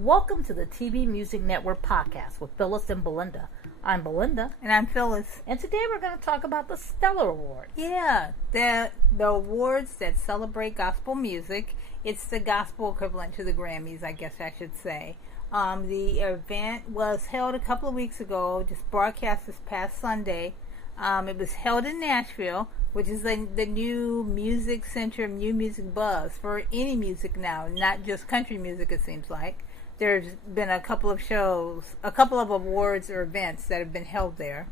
Welcome to the TVMusic Network Podcast with Phyllis and Belinda. I'm Belinda. And I'm Phyllis. And today we're going to talk about the Stellar Awards. Yeah, the awards that celebrate gospel music. It's the gospel equivalent to the Grammys, I guess I should say. The event was held a couple of weeks ago, just broadcast this past Sunday. It was held in Nashville, which is the new music center, new music buzz for any music now, not just country music, it seems like. There's been a couple of shows, a couple of awards or events that have been held there.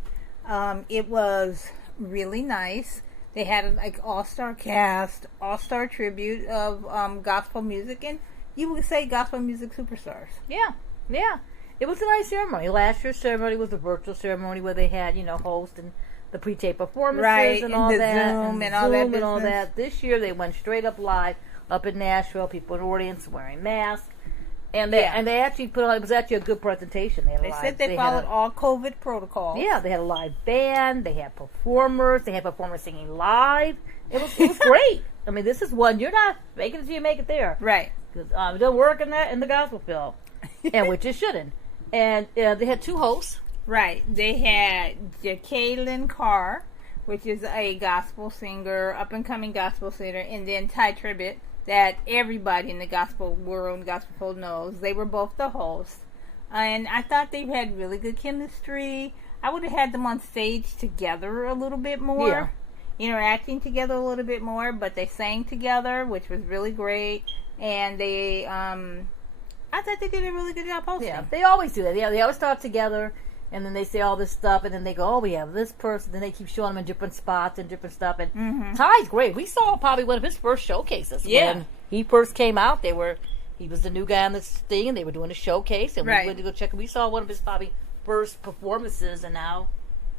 It was really nice. They had like all-star cast, all-star tribute of gospel music, and you would say gospel music superstars. Yeah. It was a nice ceremony. Last year's ceremony was a virtual ceremony where they had, hosts and the pre-tape performances and all that. Zoom and all that. This year they went straight up live up in Nashville. People in the audience wearing masks. And they actually put on, it was actually a good presentation. They said they followed all COVID protocols. Yeah, they had a live band, they had performers singing live. It was great. I mean, this is one, you're not making it till you make it there. Right. Because it doesn't work in the gospel field, and which it shouldn't. And they had two hosts. Right. They had Jekalyn Carr, which is a gospel singer, up-and-coming gospel singer, and then Tye Tribbett, that everybody in the gospel world, gospel field knows. They were both the hosts. And I thought they had really good chemistry. I would have had them on stage together a little bit more. Yeah. Interacting together a little bit more. But they sang together, which was really great. And they, I thought they did a really good job hosting. Yeah, they always do that. Yeah, they always start together. And then they say all this stuff, and then they go, oh, we have this person. Then they keep showing them in different spots and different stuff. And Tye's great. We saw probably one of his first showcases. Yeah. When he first came out, he was the new guy on this thing, and they were doing a showcase. And we went to go check, and we saw one of his probably first performances, and now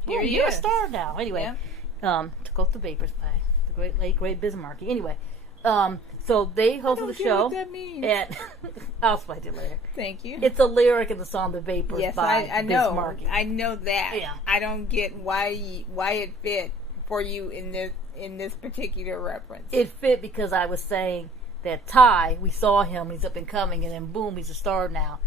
you're a star now. Anyway, to go to Vapors by the great, great Bismarcky. Anyway, so they hosted the show. What that means. And I'll explain it later. Thank you. It's a lyric in the song "The Vapors" by I know. Bismarcky. I know that. Yeah. I don't get why it fit for you in this particular reference. It fit because I was saying that Tye, we saw him, he's up and coming, and then boom, he's a star now.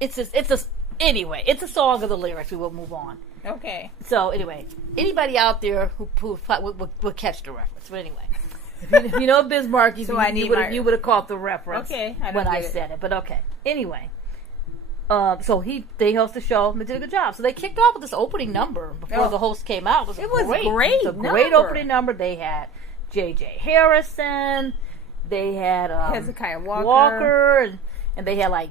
It's a song of the lyrics. We will move on. Okay. So anyway, anybody out there who would catch the reference. But anyway. If you know Bismarcky, so you would have caught the reference when I said it. But okay. Anyway, so they host the show and they did a good job. So they kicked off with this opening number before the host came out. It was great. It was a great opening number. They had J.J. Harrison. They had Hezekiah Walker. And they had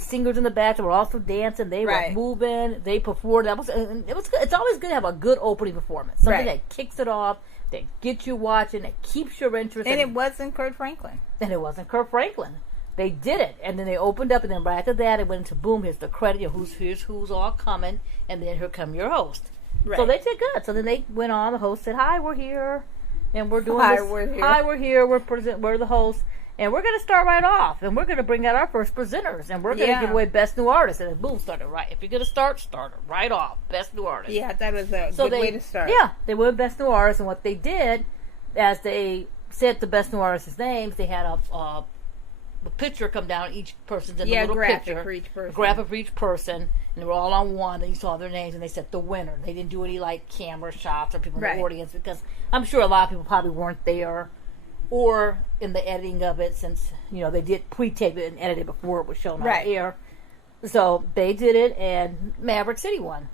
singers in the back that were also dancing. They were moving. They performed. It was good. It's always good to have a good opening performance. Something that kicks it off. That gets you watching, that keeps your interest. And it wasn't Kurt Franklin. They did it. And then they opened up, and then right after that, it went into boom, here's the credit, here's who's all coming, and then here come your host. Right. So they did good. So then they went on, the host said, hi, we're here, and we're doing this. Hi, we're here, we're the host, and we're going to start right off, and we're going to bring out our first presenters, and we're going to give away Best New Artist. And then boom, started right. If you're going to start it right off. Best New Artist. Yeah, that was a good way to start. Yeah, they were Best New Artist, and what they did, as they said the Best New Artists' names, they had a picture come down, each person's in a little picture. For each person. Graphic for each person, and they were all on one, and you saw their names, and they said the winner. They didn't do any camera shots or people in the audience, because I'm sure a lot of people probably weren't there or in the editing of it, since they did pre-tape it and edit it before it was shown on air. So they did it, and Maverick City won.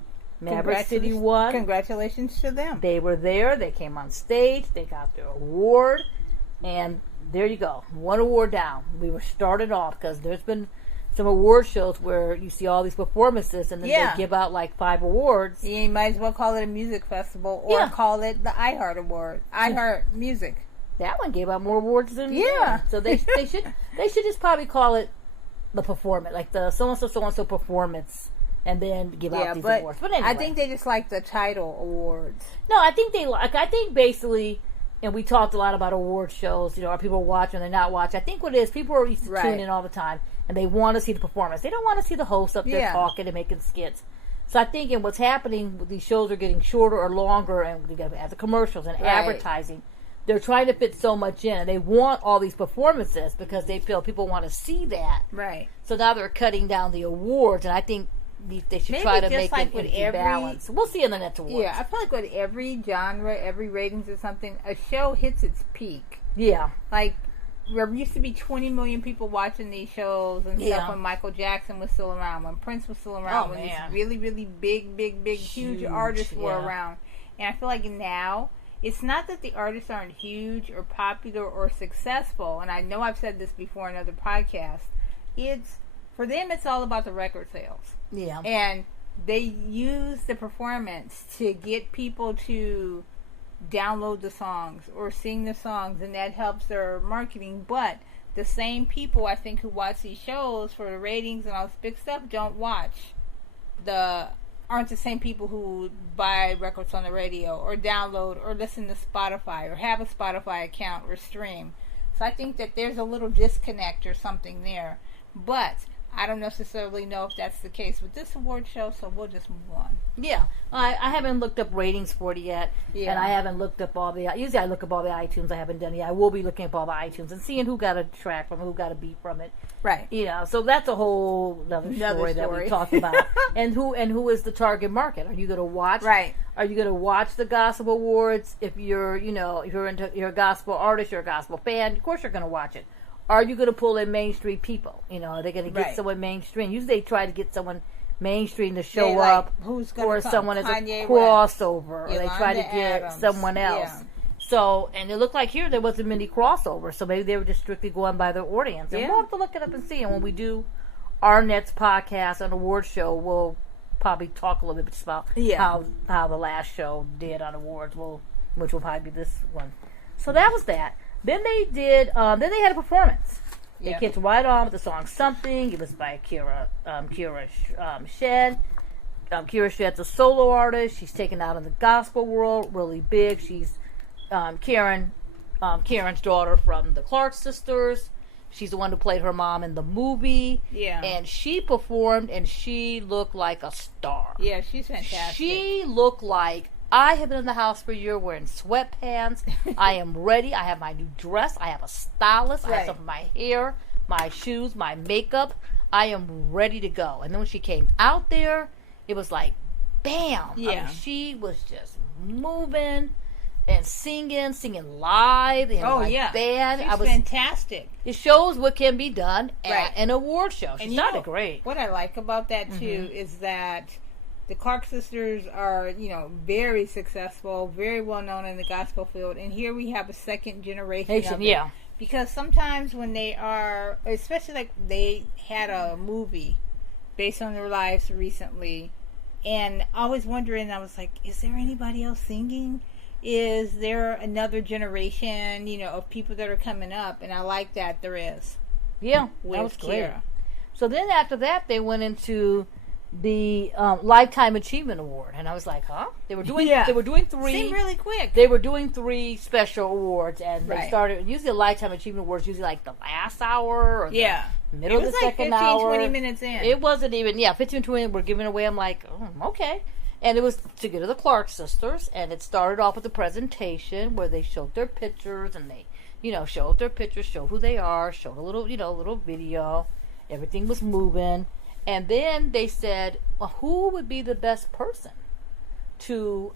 Congratulations to them. They were there. They came on stage. They got their award, and there you go. One award down. We were started off, because there's been some award shows where you see all these performances, and then they give out 5 awards. You might as well call it a music festival, or call it the iHeart Award. iHeart Music. That one gave out more awards than So they should just probably call it the performance, like the so and so performance, and then give out these awards. But anyway, I think they just like the title awards. No, I think basically, and we talked a lot about award shows. Are people watching? They're not watching. I think what it is, people are used to tune in all the time, and they want to see the performance. They don't want to see the host up there talking and making skits. So I think, and what's happening, these shows are getting shorter or longer, and we got to add the commercials and advertising. they're trying to fit so much in, and they want all these performances because they feel people want to see that. Right. So now they're cutting down the awards, and I think they should try to make it into balance. We'll see in the next awards. Yeah, I feel like with every genre, every ratings or something, a show hits its peak. Yeah. Like, there used to be 20 million people watching these shows and stuff when Michael Jackson was still around, when Prince was still around, when these really, really big, huge artists were around. And I feel like now, it's not that the artists aren't huge or popular or successful, and I know I've said this before in other podcasts, for them, it's all about the record sales. Yeah. And they use the performance to get people to download the songs or sing the songs, and that helps their marketing. But the same people, I think, who watch these shows for the ratings and all this big stuff aren't the same people who buy records on the radio or download or listen to Spotify or have a Spotify account or stream. So I think that there's a little disconnect or something there. But I don't necessarily know if that's the case with this award show, so we'll just move on. Yeah. I haven't looked up ratings for it yet, and I haven't looked up usually I look up all the iTunes. I haven't done it yet. I will be looking up all the iTunes and seeing who got a track from it, who got a beat from it. Right. So that's a whole other story that we talked about. and who is the target market? Are you going to watch? Right. Are you going to watch the gospel awards? If you're a gospel artist, you're a gospel fan, of course you're going to watch it. Are you going to pull in mainstream people? Are they going to get someone mainstream? Usually they try to get someone mainstream to show up, or someone as a crossover, or they try to get someone else. Yeah. So, and it looked like here there wasn't many crossovers, so maybe they were just strictly going by their audience. And we'll have to look it up and see. And when we do our next podcast on award show, we'll probably talk a little bit about how the last show did on awards, which will probably be this one. So that was that. Then they did. Then they had a performance. They kicked right on with the song "Something." It was by Kierra Sheard. Kierra Sheard's a solo artist. She's taken out in the gospel world, really big. She's Karen's daughter from the Clark sisters. She's the one who played her mom in the movie. Yeah. And she performed, and she looked like a star. Yeah, she's fantastic. She looked like, I have been in the house for a year wearing sweatpants. I am ready. I have my new dress. I have a stylist. I have some of my hair, my shoes, my makeup. I am ready to go. And then when she came out there, it was like, bam. Yeah. I mean, she was just moving and singing live. And band. She's fantastic. It shows what can be done at an award show. She sounded great. What I like about that, too, is that the Clark sisters are, very successful, very well known in the gospel field, and here we have a second generation of it. Because sometimes when they are, especially like they had a movie based on their lives recently, and I was wondering, I was like, is there anybody else singing? Is there another generation, of people that are coming up? And I like that there is. Yeah, that was great. So then after that, they went into the Lifetime Achievement Award, and I was like, huh? They were doing three. Seemed really quick. They were doing 3 special awards, and they started. Usually, the Lifetime Achievement Awards usually like the last hour or the middle of the second hour. It was like 15, 20 minutes in. It wasn't even 15, 20. We're giving away. I'm like, oh, okay. And it was to get to the Clark sisters, and it started off with a presentation where they showed their pictures, and they, showed their pictures, showed who they are, showed a little, little video. Everything was moving. And then they said, well, who would be the best person to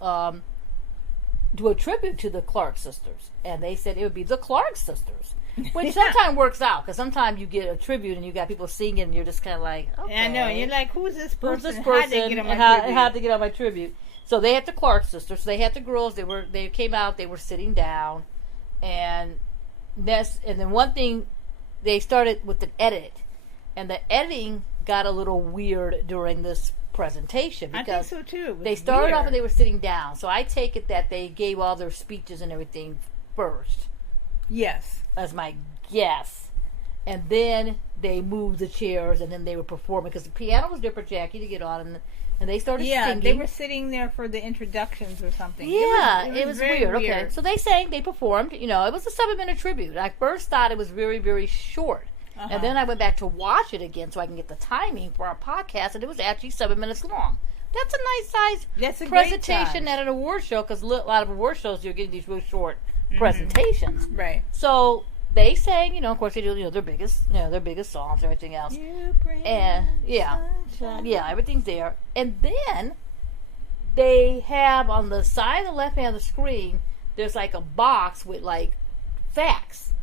do a tribute to the Clark sisters? And they said it would be the Clark sisters, which sometimes works out, because sometimes you get a tribute and you got people singing and you're just kind of like, okay. I know, and you're like, who's this person? How'd they get on my tribute? How'd they get on my tribute? So they had the Clark sisters. So they had the girls. They came out. They were sitting down, and then one thing, they started with an edit, and the editing got a little weird during this presentation, because I think so too. They started off and they were sitting down. So I take it that they gave all their speeches and everything first. Yes. That's my guess. And then they moved the chairs, and then they were performing, because the piano was different, Jackie, to get on, and they started singing. Yeah, they were sitting there for the introductions or something. Yeah, it was weird. Okay, so they sang, they performed. It was a 7-minute tribute. I first thought it was very, very short. And then I went back to watch it again so I can get the timing for our podcast, and it was actually 7 minutes long. That's a nice size presentation at an award show, because a lot of award shows you're getting these real short presentations. Right. So they sang, of course they do, their biggest songs and everything else. And everything's there. And then they have on the side of the left hand of the screen, there's like a box with like facts.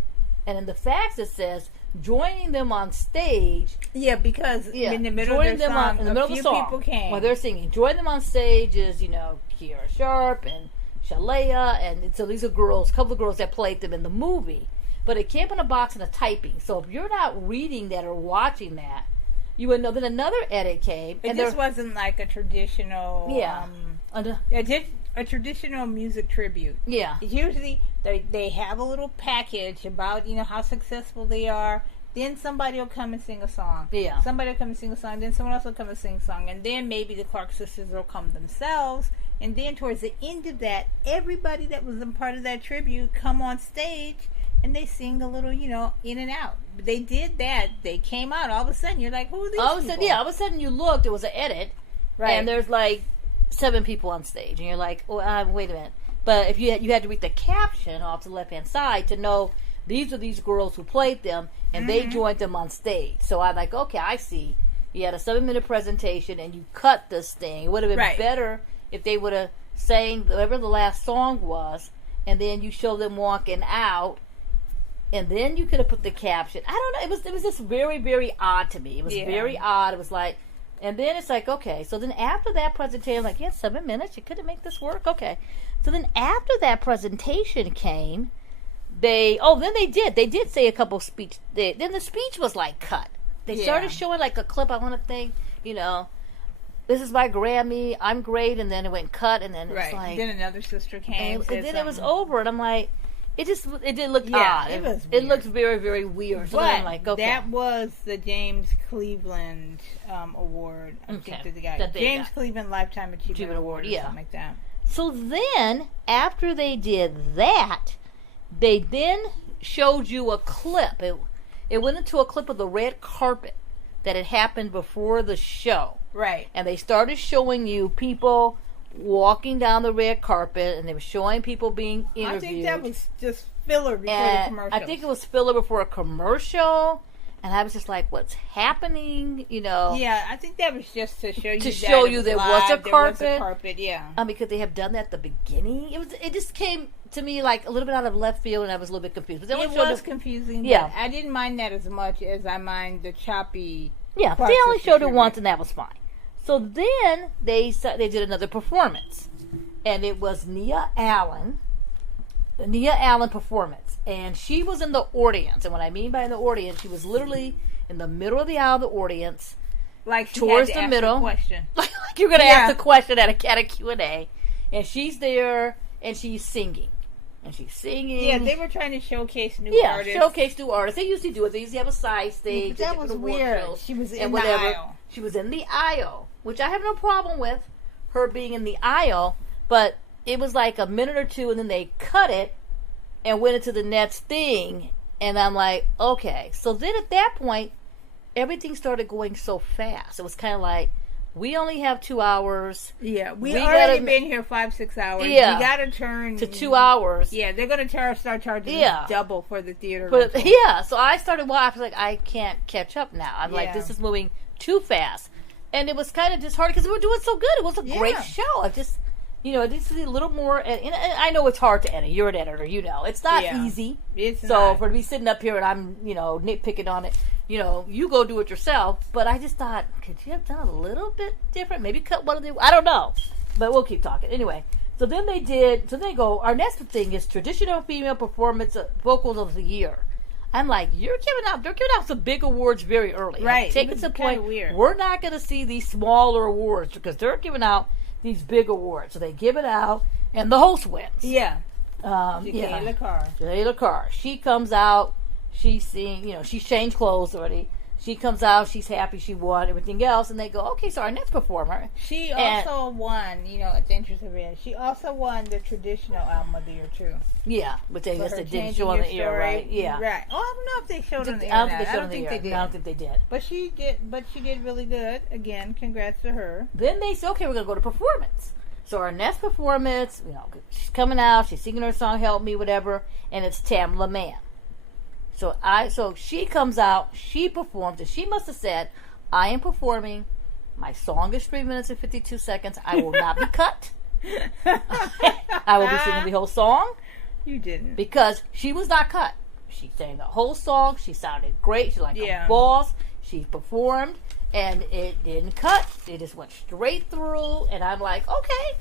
And in the facts it says, joining them on stage. Yeah, because in the middle of their song, a few people came. While they're singing. Join them on stage is, Kierra Sharp and Shalea. And so these are a couple of girls that played them in the movie. But it came in a box and a typing. So if you're not reading that or watching that, you would know. Then another edit came. And this wasn't like a traditional... a traditional music tribute. Yeah. Usually they have a little package about, how successful they are. Then somebody will come and sing a song. Yeah. Somebody will come and sing a song. Then someone else will come and sing a song. And then maybe the Clark sisters will come themselves. And then towards the end of that, everybody that was a part of that tribute come on stage and they sing a little, in and out. They did that. They came out. All of a sudden, you're like, who are these people? All of a sudden you looked, it was an edit. Right. And there's like 7 people on stage, and you're like, wait a minute. But if you had to read the caption off the left hand side to know these are these girls who played them, and they joined them on stage. So I'm like, okay, I see. You had a 7-minute presentation, and you cut this thing. It would have been better if they would have sang whatever the last song was, and then you show them walking out, and then you could have put the caption. I don't know. It was just very, very odd to me. It was very odd. It was like. And then it's like, okay. So then after that presentation, I'm like, 7 minutes? You couldn't make this work? Okay. So then after that presentation came, then they did say a couple speech. Then the speech was like cut. They started showing like a clip, I want to think, this is my Grammy, I'm great, and then it went cut, and then it's like. Then another sister came. And then it was over, and I'm like, it didn't look odd. It looked very, very weird. So then I'm like, okay. That was the James Cleveland award. I think that they got James Cleveland Lifetime Achievement Award or something like that. So then, after they did that, they then showed you a clip. It went into a clip of the red carpet that had happened before the show. Right. And they started showing you people walking down the red carpet, and they were showing people being interviewed. I think that was just filler before the commercial. I think it was filler before a commercial, and I was just like, "What's happening?" Yeah, I think that was just to show you there was a carpet. There was a carpet, yeah. Because they have done that at the beginning. It just came to me like a little bit out of left field, and I was a little bit confused. But it was confusing. Yeah, I didn't mind that as much as I mind the choppy. Yeah, they only showed it once, and that was fine. So then they did another performance, and it was Nia Allen, the Nia Allen performance, and she was in the audience. And what I mean by in the audience, she was literally in the middle of the aisle of the audience, like she towards had to the ask middle, a question. like you're going to ask the question at a Q&A, and she's there and she's singing. And she's singing. Yeah, they were trying to showcase new artists. Yeah, showcase new artists. They usually do it. They usually have a side stage. That was weird. She was in the aisle. She was in the aisle, which I have no problem with her being in the aisle, but it was like a minute or two, and then they cut it and went into the next thing, and I'm like, okay. So then at that point, everything started going so fast. It was kind of like, we only have 2 hours. Yeah, we already been here 5-6 hours. Yeah, we got to turn to 2 hours. Yeah, they're going to start charging double for the theater. But so I started watching. I was like, I can't catch up now. I'm like, this is moving too fast, and it was kind of disheartening because we were doing so good. It was a great show. I just, just a little more. And I know it's hard to edit. You're an editor. It's not easy. It's so not. For me sitting up here and I'm, nitpicking on it. You go do it yourself. But I just thought, could you have done a little bit different? Maybe cut one of the... I don't know. But we'll keep talking. Anyway, so then they did... So they go, our next thing is Traditional Female Performance Vocals of the Year. I'm like, they're giving out some big awards very early. Right. Take it to the point, we're not going to see these smaller awards because they're giving out these big awards. So they give it out, and the host wins. Yeah. Jekalyn Carr. She comes out. She's seeing, she's changed clothes already. She comes out. She's happy she won everything else. And they go, okay, so our next performer. She also won, at the interest of it, she also won the traditional album of the year, too. Yeah, but they guess they didn't show on the air, right? Yeah. Right. Oh, I don't know if they showed on the air. I don't think they did. I don't think they did. But she did really good. Again, congrats to her. Then they said, okay, we're going to go to performance. So our next performance, she's coming out, she's singing her song, Help Me, whatever, and it's Tamela Mann. So she comes out, she performs, and she must have said, I am performing, my song is 3 minutes and 52 seconds, I will not be cut. I will be singing the whole song. You didn't. Because she was not cut. She sang the whole song, she sounded great, she's like a boss, she performed, and it didn't cut. It just went straight through, and I'm like, okay,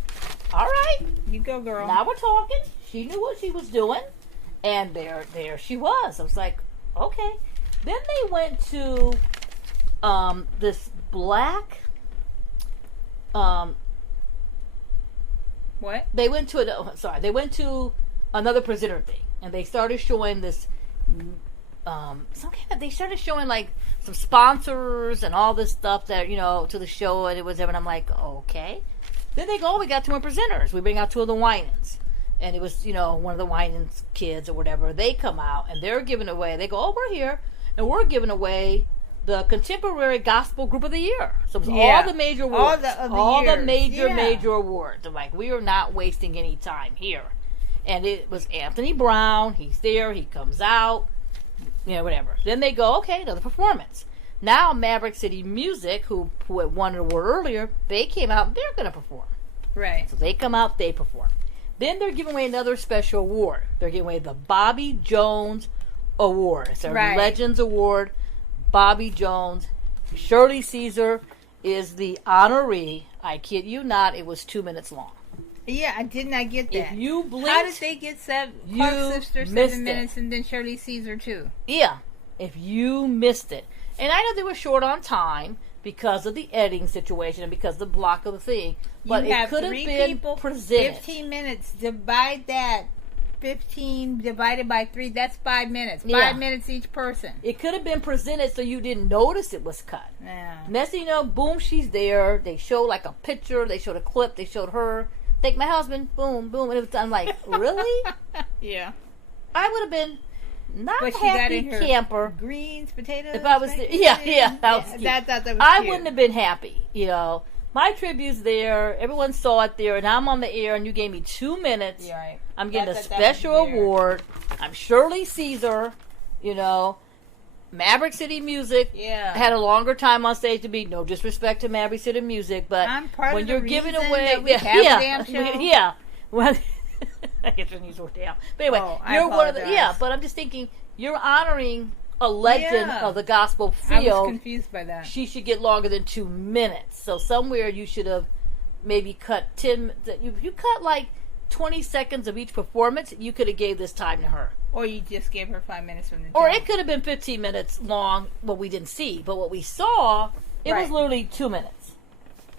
all right. You go, girl. Now we're talking. She knew what she was doing, and there she was. I was like, okay. Then they went to this black. What? They went to They went to another presenter thing, and they started showing this. They started showing like some sponsors and all this stuff that to the show, and it was and I'm like, okay. Then they go, we got two more presenters. We bring out two of the Winans, and it was one of the Winans kids or whatever. They come out and they're giving away. They go, oh, we're here, and we're giving away the Contemporary Gospel Group of the Year. So it was all the major awards, all the major awards. I'm like, we are not wasting any time here. And it was Anthony Brown. He's there. He comes out. Whatever. Then they go, okay, another performance. Now Maverick City Music, who had won an award earlier, they came out and they're going to perform. Right. So they come out, they perform. Then they're giving away another special award. They're giving away the Bobby Jones Award. It's a Legends Award. Bobby Jones. Shirley Caesar is the honoree. I kid you not, it was 2 minutes long. Yeah, I did not get that. If you blinked, how did they get Clark's sister 7 minutes and then Shirley Caesar too? Yeah, if you missed it. And I know they were short on time because of the editing situation and because of the block of the thing. But it could have been presented. 15 minutes, divide that. 15 divided by 3, that's 5 minutes. 5 minutes each person. It could have been presented so you didn't notice it was cut. Yeah. Next thing you know, boom, she's there. They show like a picture. They showed a clip. They showed her. Take my husband, boom, boom. And I'm like, really? Yeah. I would have been not but happy she got in camper. Greens, potatoes. If I was there. Yeah. That was I cute. wouldn't have been happy, My tribute's there. Everyone saw it there. And I'm on the air, and you gave me 2 minutes. Yeah, right. I'm getting a special award. I'm Shirley Caesar, Maverick City Music had a longer time on stage to be. No disrespect to Maverick City Music, but when you're giving away, well, I guess your knees were down. But anyway, you're one of the But I'm just thinking you're honoring a legend of the gospel field. I was confused by that. She should get longer than 2 minutes. So somewhere you should have maybe cut 10. You cut like 20 seconds of each performance. You could have gave this time to her. Or you just gave her 5 minutes from the Or it could have been 15 minutes long, what we didn't see. But what we saw, it was literally 2 minutes.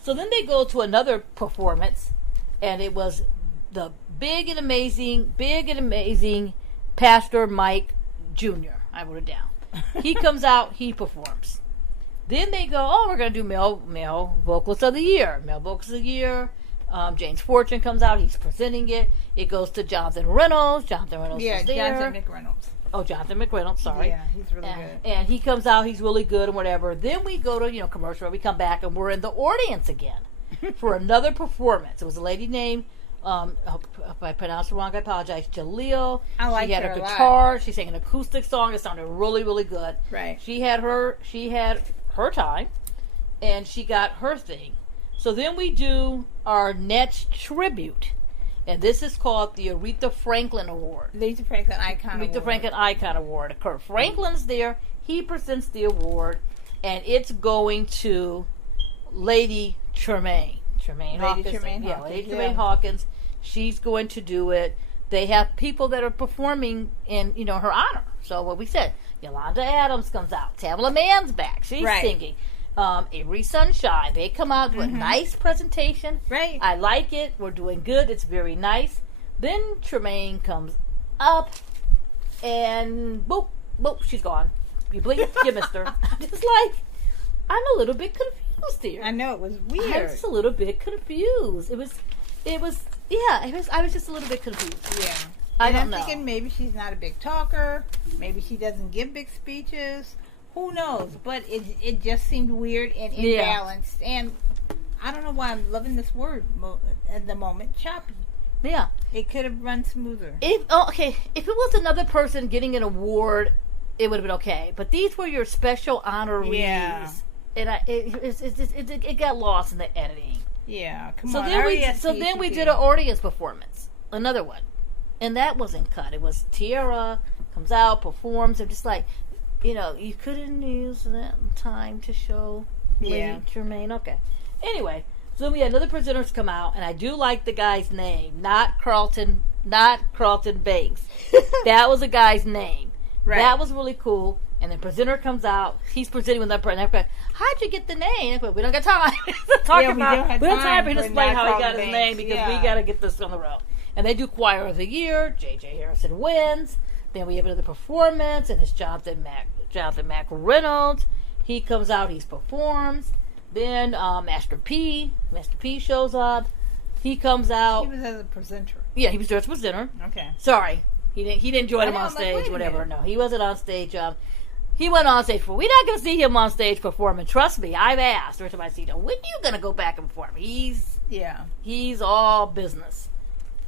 So then they go to another performance, and it was the big and amazing Pastor Mike Jr. I wrote it down. He comes out, he performs. Then they go, we're going to do male vocalist of the year. Male vocalist of the year. James Fortune comes out. He's presenting it. It goes to Jonathan Reynolds. Jonathan Reynolds is there. Jonathan McReynolds. Oh, Jonathan McReynolds, sorry. Yeah, he's really good. And he comes out. He's really good and whatever. Then we go to, commercial. We come back, and we're in the audience again for another performance. It was a lady named, if I pronounced it wrong, I apologize, Jaleel. I like her. She had a guitar. She sang an acoustic song. It sounded really, really good. Right. She had her time, and she got her thing. So then we do our next tribute, and this is called the Aretha Franklin Award. Aretha Franklin Icon Award. Kurt Franklin's there. He presents the award, and it's going to Lady Tramaine. Tramaine Hawkins. She's going to do it. They have people that are performing in, her honor. So what we said, Yolanda Adams comes out. Tamela Mann's back. She's singing. Avery Sunshine. They come out with a nice presentation. Right. I like it. We're doing good. It's very nice. Then Tramaine comes up, and boop, she's gone. You blink, you missed her. I'm a little bit confused here. I know, it was weird. I was just a little bit confused. I was just a little bit confused. Yeah. I'm thinking maybe she's not a big talker. Maybe she doesn't give big speeches. Who knows? But it just seemed weird and imbalanced. And I don't know why I'm loving this word at the moment. Choppy. Yeah. It could have run smoother. If it was another person getting an award, it would have been okay. But these were your special honorees. Yeah. And it got lost in the editing. Yeah, come so on. Then we did an audience performance. Another one. And that wasn't cut. It was Kierra comes out, performs, and just like, you couldn't use that time to show Tramaine. Okay. Anyway, so then we had other presenters come out, and I do like the guy's name. Not Carlton Banks. That was a guy's name. Right. That was really cool. And the presenter comes out. He's presenting with that person. How'd you get the name? We don't got time. We don't have time to explain how he got his name because we got to get this on the road. And they do Choir of the Year. J.J. Harrison wins. Then we have another performance, and it's Jonathan McReynolds. He comes out. He performs. Then Master P shows up. He comes out. He was as a presenter. Yeah, he was there as a presenter. Okay. Sorry, he didn't join him on stage. Whatever. No, he wasn't on stage. He went on stage. We're not going to see him on stage performing. Trust me, I've asked. Every time I see him, when are you going to go back and perform? He's all business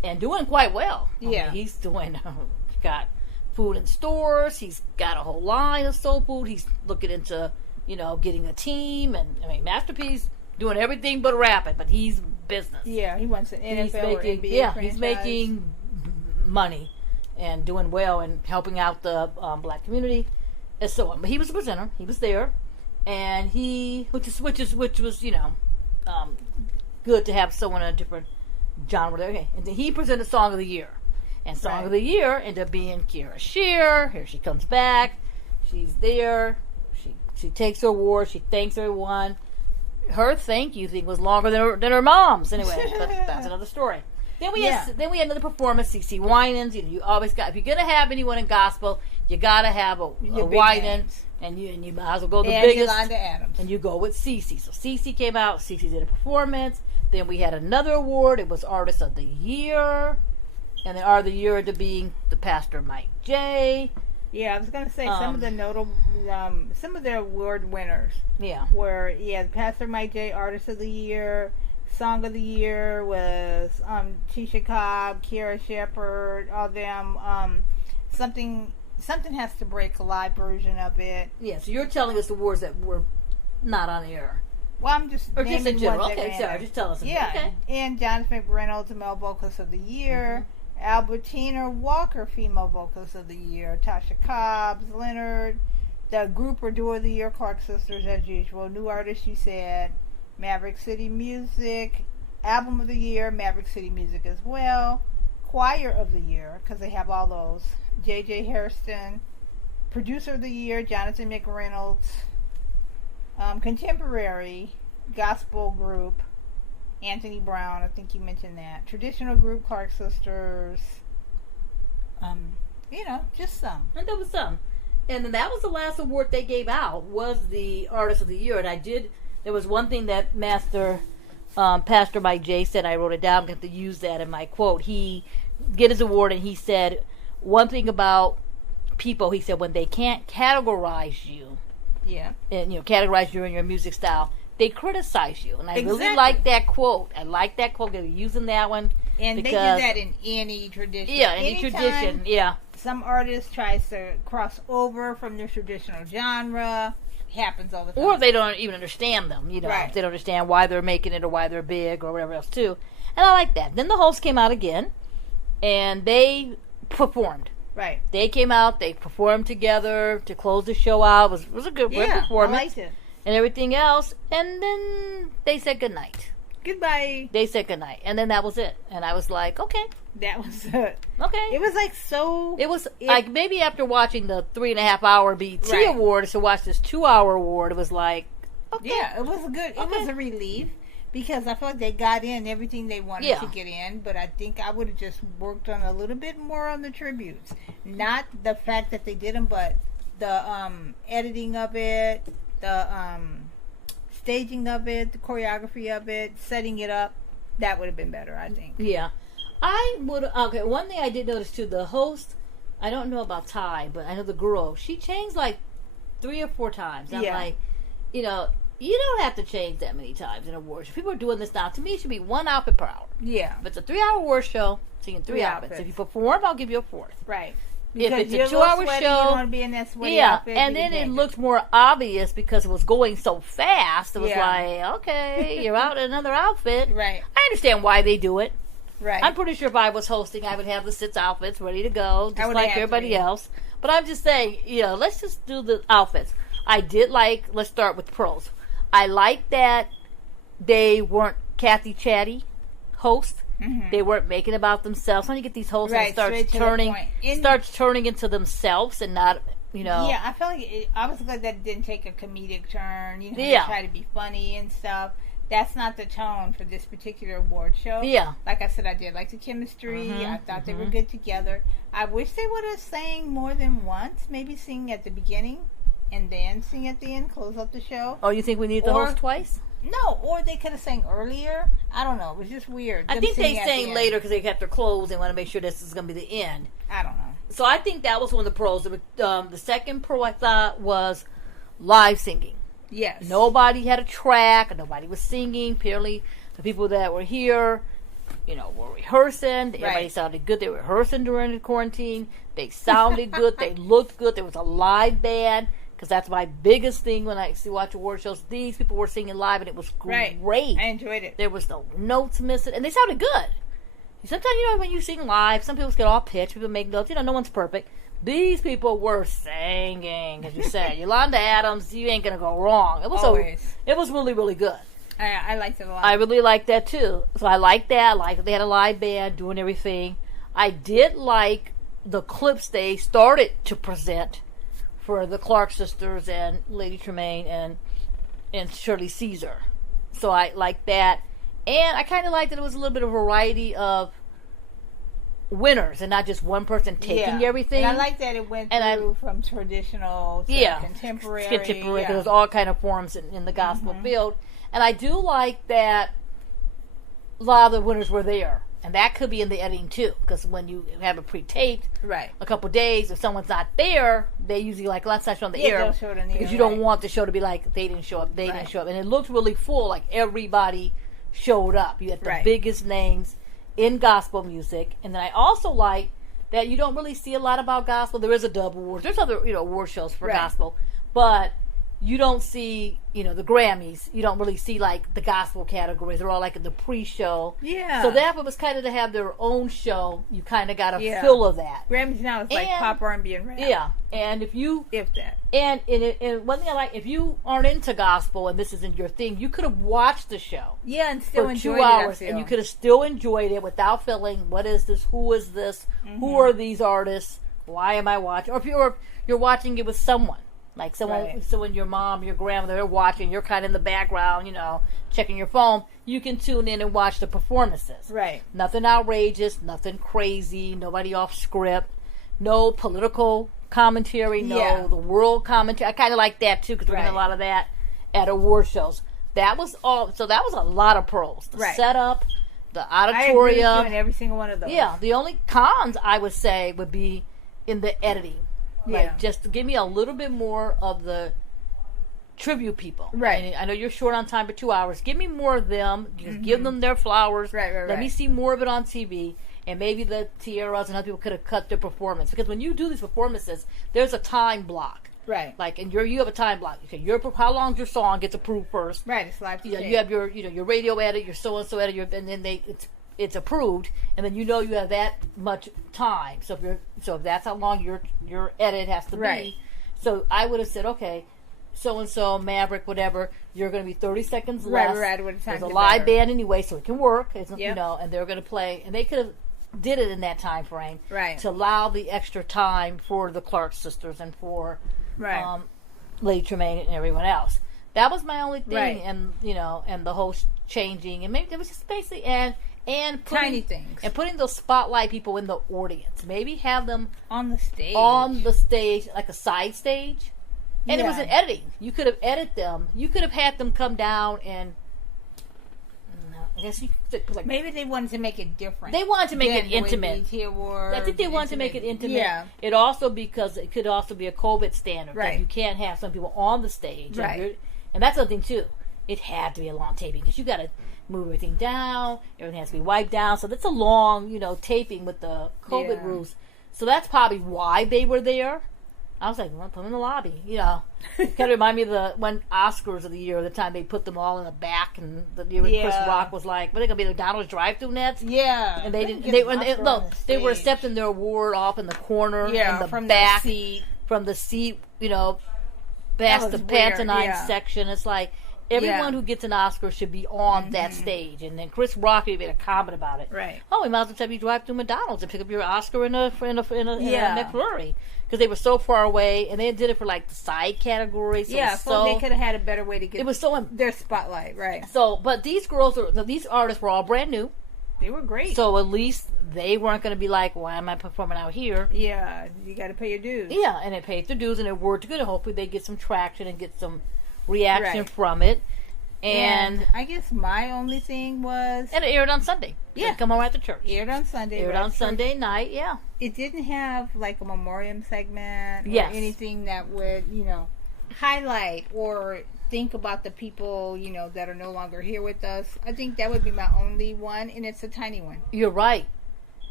and doing quite well. Yeah, I mean, he's doing. Got food in stores. He's got a whole line of soul food. He's looking into getting a team, and I mean, Master P's doing everything but rapping, but he's business. Yeah, he wants an NFL or NBA franchise. He's making money and doing well and helping out the black community. And so on. But he was a presenter. He was there, and which was good to have someone in a different genre there. Okay. And then he presented Song of the Year, and Song of the Year ended up being Kierra Sheard. Here she comes back. She's there. She takes her award. She thanks everyone. Her thank you thing was longer than her mom's. Anyway, but that's another story. Then we had another performance, CeCe Winans. You always got, if you're gonna have anyone in gospel, you gotta have a Winans, and you might as well go the biggest. Yolanda Adams. And you go with CeCe. So CeCe came out. CeCe did a performance. Then we had another award. It was Artist of the Year, and the Artist of the Year ended up being the Pastor Mike J. Yeah, I was gonna say some of the notable, some of the award winners. Yeah. Were Pastor Mike J, Artist of the Year. Song of the Year was Tisha Cobb, Kierra Shepherd, all them. Something Has to Break, a live version of it. Yeah, so you're telling us the awards that were not on the air. Well, I'm just or just in general. Okay, sorry, just tell us. Yeah, okay. And Jonathan McReynolds, Male Vocalist of the Year. Albertina Walker, Female Vocalist of the Year. Tasha Cobbs, Leonard. The Group or Duo of the Year, Clark Sisters, as usual. New Artist, you said. Maverick City Music, Album of the Year, Maverick City Music as well. Choir of the Year, because they have all those. J.J. Hairston, Producer of the Year, Jonathan McReynolds. Contemporary Gospel Group, Anthony Brown, I think you mentioned that. Traditional Group, Clark Sisters. Just some. And there was some. And then that was the last award they gave out, was the Artist of the Year. And there was one thing that Pastor Mike J said, I wrote it down, I'm going to have to use that in my quote. He get his award, and he said, one thing about people, he said, when they can't categorize you, and categorize you in your music style, they criticize you. And I really like that quote. I like that quote. They're using that one. And they do that in any tradition. Yeah, any tradition. Yeah. Some artist tries to cross over from their traditional genre. Happens all the time. Or they don't even understand them, Right. They don't understand why they're making it or why they're big or whatever else too. And I like that. Then the host came out again, and they performed. Right. They came out, they performed together to close the show out. It was a good performance. I liked it. And everything else. And then they said goodnight. Goodbye. They said goodnight. And then that was it. And I was like, okay. That was it. Okay. It was like so... It was like maybe after watching the 3.5 hour BET award to watch this 2 hour award, it was like, okay. Yeah, it was good. It was a relief because I felt like they got in everything they wanted to get in, but I think I would have just worked on a little bit more on the tributes. Not the fact that they did them, but the editing of it, the staging of it, the choreography of it, setting it up. That would have been better, I think. Yeah. I would. Okay, one thing I did notice too, the host, I don't know about Tye, but I know the girl, she changed like 3 or 4 times. I'm like, You don't have to change that many times in a award show. People are doing this now. To me, it should be 1 outfit per hour. Yeah. If it's a 3-hour award show, singing 3 outfits. If you perform, I'll give you a 4th. Right. Because if it's a 2-hour show, you want to be in that sweaty outfit. And then it looked more obvious because it was going so fast. It was like, okay, you're out in another outfit. Right. I understand why they do it. Right. I'm pretty sure if I was hosting, I would have the 6 outfits ready to go, just like everybody else. But I'm just saying, let's just do the outfits. I did let's start with pros. I like that they weren't Kathy Chatty hosts. Mm-hmm. They weren't making about themselves. When you get these hosts and starts turning into themselves and not, Yeah, I feel like I was glad that it didn't take a comedic turn. They try to be funny and stuff. That's not the tone for this particular award show. Yeah. Like I said, I did like the chemistry. Mm-hmm. I thought they were good together. I wish they would have sang more than once. Maybe sing at the beginning and then sing at the end, close up the show. Oh, you think we need the host twice? No, or they could have sang earlier. I don't know. It was just weird. I think they sang later because they kept their clothes and want to make sure this is going to be the end. I don't know. So I think that was one of the pros. The second pro I thought was live singing. Yes. Nobody had a track. Nobody was singing. Apparently, the people that were here, were rehearsing. Everybody sounded good. They were rehearsing during the quarantine. They sounded good. They looked good. There was a live band. Because that's my biggest thing when I watch award shows. These people were singing live, and it was great. I enjoyed it. There was no notes missing, and they sounded good. Sometimes, when you sing live, some people get all pitched. People make notes. No one's perfect. These people were singing, as you said. Yolanda Adams, you ain't gonna go wrong. It was it was really, really good. I liked it a lot. I really liked that too. So I liked that. I liked that they had a live band doing everything. I did like the clips they started to present for the Clark sisters and Lady Tramaine and Shirley Caesar. So I liked that. And I kind of liked that it was a little bit of variety of winners and not just one person taking everything. And I like that it went through from traditional to contemporary. Contemporary, because there's all kind of forms in the gospel field. And I do like that a lot of the winners were there. And that could be in the editing too, because when you have it pre-taped, a couple days, if someone's not there, they usually let's not show on the air, they'll show it on the because you don't want the show to be like they didn't show up, didn't show up, and it looked really full, like everybody showed up. You had the biggest names in gospel music, and then I also like that you don't really see a lot about gospel. There is a dub awards, there's other award shows for gospel, but you don't see, the Grammys. You don't really see, the gospel categories. They're all, in the pre-show. Yeah. So that was kind of to have their own show. You kind of got a feel of that. Grammys now is pop, R&B, and rap. Yeah. And if you... If that. And one thing I like, if you aren't into gospel and this isn't your thing, you could have watched the show. Yeah, and still enjoyed 2 hours. And you could have still enjoyed it without feeling, what is this? Who is this? Mm-hmm. Who are these artists? Why am I watching? Or if you're watching it with someone. Like someone, your mom, your grandmother are watching, you're kind of in the background, checking your phone, you can tune in and watch the performances. Right. Nothing outrageous, nothing crazy, nobody off script, no political commentary, the world commentary. I kind of like that too, because we're getting a lot of that at award shows. That was all, so that was a lot of pros. The setup, the auditorium. I agree with you in every single one of those. Yeah, the only cons I would say would be in the editing. Just give me a little bit more of the tribute people. Right. And I know you're short on time for 2 hours. Give me more of them. Just give them their flowers. Let me see more of it on TV. And maybe the Kierras and other people could have cut their performance. Because when you do these performances, there's a time block. Right. And you have a time block. Okay, how long's your song gets approved first? Right. It's live. You have your radio edit, your so and so edit, and then it's approved, and then you have that much time. So if that's how long your edit has to be. So I would have said, okay, so and so Maverick, whatever, you're going to be 30 seconds less. There's a live band anyway, so it can work. And they're going to play, and they could have did it in that time frame to allow the extra time for the Clark sisters and for Lady Tramaine and everyone else. That was my only thing, and and the host changing, and maybe it was just basically and tiny things, and putting those spotlight people in the audience. Maybe have them on the stage, like a side stage. And it was an editing. You could have edited them. You could have had them come down and. I guess you could, maybe they wanted to make it different. They wanted to make it intimate. I think they wanted to make it intimate. Yeah. It could also be a COVID standard. Right. You can't have some people on the stage. Right. And that's the thing, too. It had to be a long taping because you got to move everything down. Everything has to be wiped down. So that's a long, taping with the COVID rules. So that's probably why they were there. I was like, well, put them in the lobby. It kind of remind me of the one Oscars of the year, the time they put them all in the back, and the year Chris Rock was like, "What are they gonna be, the McDonald's drive-through nets?" Yeah, and they didn't. They were accepting their award off in the corner, in the from back, the seat. From the seat, past the pantomime section. It's like everyone who gets an Oscar should be on that stage. And then Chris Rock made a comment about it. Right. Oh, we might as well have you drive through McDonald's and pick up your Oscar in a McFlurry. Because they were so far away, and they did it for like the side categories. So they could have had a better way to get. It was so their spotlight, right? So, but these artists were all brand new. They were great. So at least they weren't going to be like, "Why am I performing out here?" Yeah, you got to pay your dues. Yeah, and they paid their dues, and it worked good. And hopefully, they get some traction and get some reaction from it. And I guess my only thing was... And it aired on Sunday. Yeah. Come on right to church. Aired on Sunday. Aired on Sunday night, yeah. It didn't have like a memoriam segment or anything that would, highlight or think about the people, that are no longer here with us. I think that would be my only one, and it's a tiny one. You're right.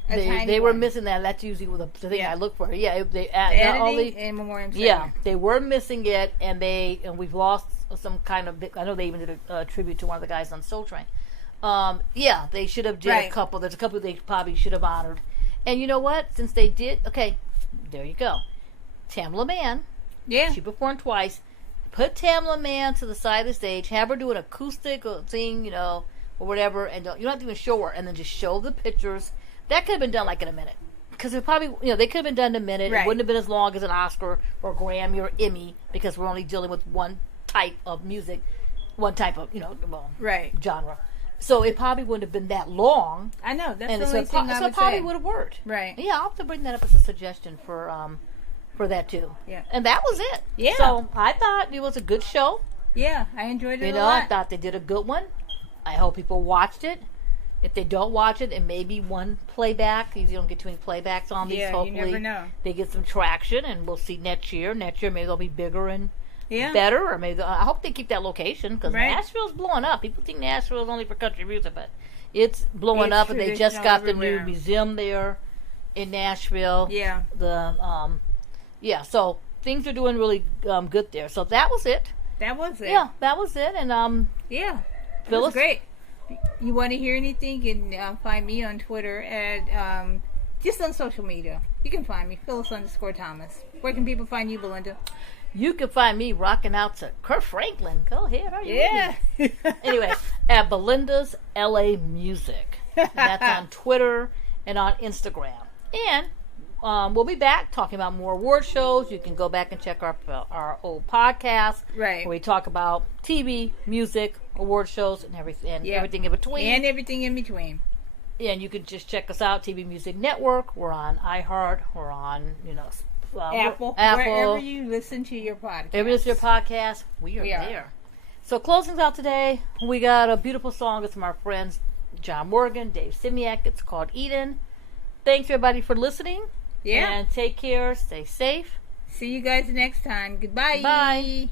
They were missing that. That's usually the thing I look for. Yeah, the editing and memoriam segment. Yeah, they were missing it, and we've lost some kind of... I know they even did a tribute to one of the guys on Soul Train. They should have did a couple. There's a couple they probably should have honored. And you know what? Since they did... Okay, there you go. Tamela Mann. Yeah. She performed twice. Put Tamela Mann to the side of the stage. Have her do an acoustic thing, or whatever. And you don't have to even show her. And then just show the pictures. That could have been done like in a minute. Because it probably, they could have been done in a minute. Right. It wouldn't have been as long as an Oscar or Grammy or Emmy. Because we're only dealing with one type of music. One type of, genre. So it probably wouldn't have been that long. I know. That's the only thing I would say. So it probably would have worked. Right. Yeah, I'll have to bring that up as a suggestion for that too. Yeah. And that was it. Yeah. So I thought it was a good show. Yeah, I enjoyed it a lot. I thought they did a good one. I hope people watched it. If they don't watch it, it may be one playback. You don't get too many playbacks on these. Hopefully, you never know. They get some traction, and we'll see next year. Next year, maybe they'll be bigger and better, or maybe I hope they keep that location because Nashville's blowing up. People think Nashville is only for country music, but it's blowing up, and they just got the new museum there in Nashville. Yeah. So things are doing really good there. So that was it. That was it. Yeah, that was it. And Phyllis, it was great. You want to hear anything? You can find me on Twitter at just on social media. You can find me Phyllis_Thomas. Where can people find you, Belinda? You can find me rocking out to Kurt Franklin. Go ahead. Are you with me? Anyway, at Belinda's LA Music. That's on Twitter and on Instagram. And we'll be back talking about more award shows. You can go back and check our old podcast. Right. Where we talk about TV, music, award shows, and everything in between. And everything in between. And you can just check us out, TV Music Network. We're on iHeart. We're on, Apple. Wherever you listen to your podcast. Wherever you listen to your podcast, we are there. So closing out today, we got a beautiful song. It's from our friends John Morgan, Dave Simiak. It's called Eden. Thanks, everybody, for listening. Yeah. And take care. Stay safe. See you guys next time. Goodbye. Bye.